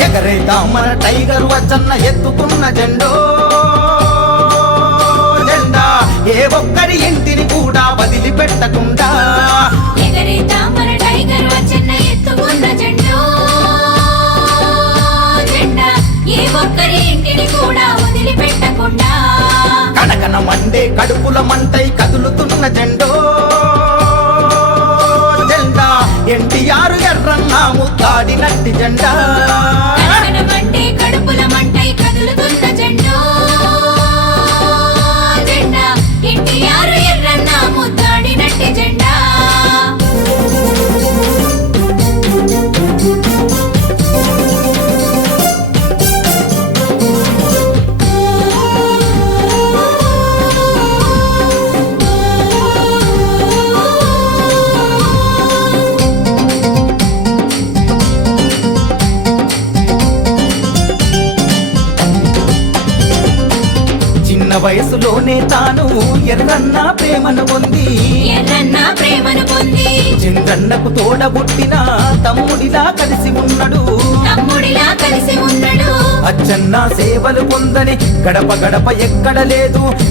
ఎగరేదా మన టైగర్ వచ్చన్న ఎత్తుకున్న జెండా ఏ ఒక్కరి ఇంటిని కూడా వదిలిపెట్టకుండా ఎగరేదా మన టైగర్ వచ్చన్న ఎత్తుకున్న జెండా ఏ ఒక్కరి ఇంటిని కూడా వదిలిపెట్టకుండా కనకన మండే కడుపుల మంటై కదులుతున్న జెండా ఎన్టీఆర్ ఎర్రన్న ముద్దాడినట్టి జెండా మండే కడుపుల మంటై కదులుతున్న జెండా ఎన్టీఆర్ ఎర్రన్న ముద్దాడినట్టి జెండా వయసులోనే తాను ఎర్రన్న ప్రేమను పొంది చంద్రన్నకు తోడబుట్టిన తమ్ముడిలా కలిసి ఉన్నాడు అచ్చన్న సేవలు పొందని గడప గడప ఎక్కడ లేదు